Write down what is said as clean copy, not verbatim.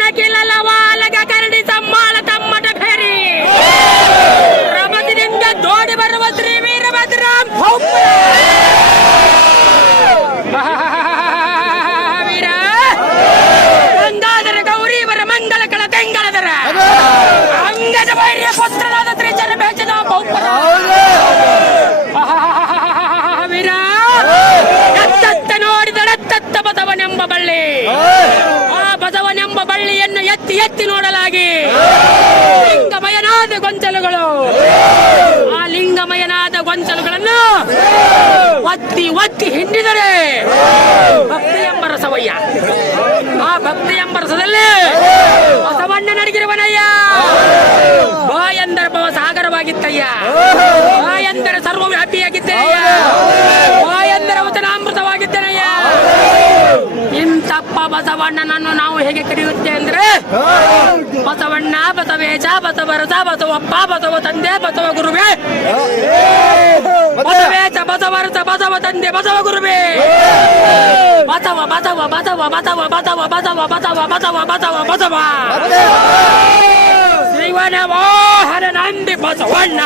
ನಕಿಲವಾಲಗ ಕರಡಿ ಸಮ್ಮಾಳ ತಮ್ಮಟ ಭೇರಿ ರಮದಿನಿಂದ ದೋಡಿ ಬರುವ ಶ್ರೀ ವೀರಭದ್ರ ವೀರ ಗಂಗಾಧರ ಗೌರೀವರ ಮಂಗಲ ಕಳ ತೆಂಗಳದರ ಅಂಗದ ವೈರ್ಯ ಪುತ್ರನಾದ ತ್ರಿಚರ ಬೇಚದ ಬಹುಪರ ವೀರ ಎತ್ತತ್ತ ನೋಡಿದಳತ್ತತ್ತ ಬಸವನೆಂಬ ಬಳ್ಳಿ ಆ ಬಸವನೆಂಬ ಬಳ್ಳಿಯನ್ನು ಎತ್ತಿ ಎತ್ತಿ ನೋಡಲಾಗಿ ಲಿಂಗಮಯನಾದ ಗೊಂಚಲುಗಳು ಆ ಲಿಂಗಮಯನಾದ ಗೊಂಚಲುಗಳನ್ನು ಒತ್ತಿ ಒತ್ತಿ ಹಿಂಡಿದರೆ ಭಕ್ತಿ ಎಂಬ ರಸವಯ್ಯ ಆ ಭಕ್ತಿ ಎಂಬ ರಸದಲ್ಲಿ ಬಸವಣ್ಣ ನಡಗಿರುವನಯ್ಯ ಬಾ ಎಂದರೆ ಭವ ಸಾಗರವಾಗಿತ್ತಯ್ಯ ಬಾ ಎಂದರೆ ಸರ್ವವ್ಯಾಪಿಯಾಗಿದ್ದೇನಯ್ಯ ಬಾ ಎಂದರೆ ವಚನಾಮೃತವಾಗಿದ್ದೇನಯ್ಯ ಇಂತಪ್ಪ ಬಸವಣ್ಣನನ್ನು ನಾವು ಹೇಗೆ ಕರೆಯುತ್ತೆ ಅಂದ್ರೆ ಬಸವಣ್ಣ ಬಸವೇಶ ಬಸವರಸ ಬಸವಪ್ಪ ಬಸವ ತಂದೆ ಬಸವ ಗುರುವೇ ಬಸವೇಶ ಬಸವರಸ ಬಸವ ತಂದೆ ಬಸವ ಗುರುವೇ ಬಸವ ಬಸವ ಬಸವ ಬಸವ ಬಸವ ಬಸವ ಬಸವ ಬಸವ ಬಸವ ಬಸವ ಶ್ರೀವನ ವಾಹನ ನಂದಿ ಬಸವಣ್ಣ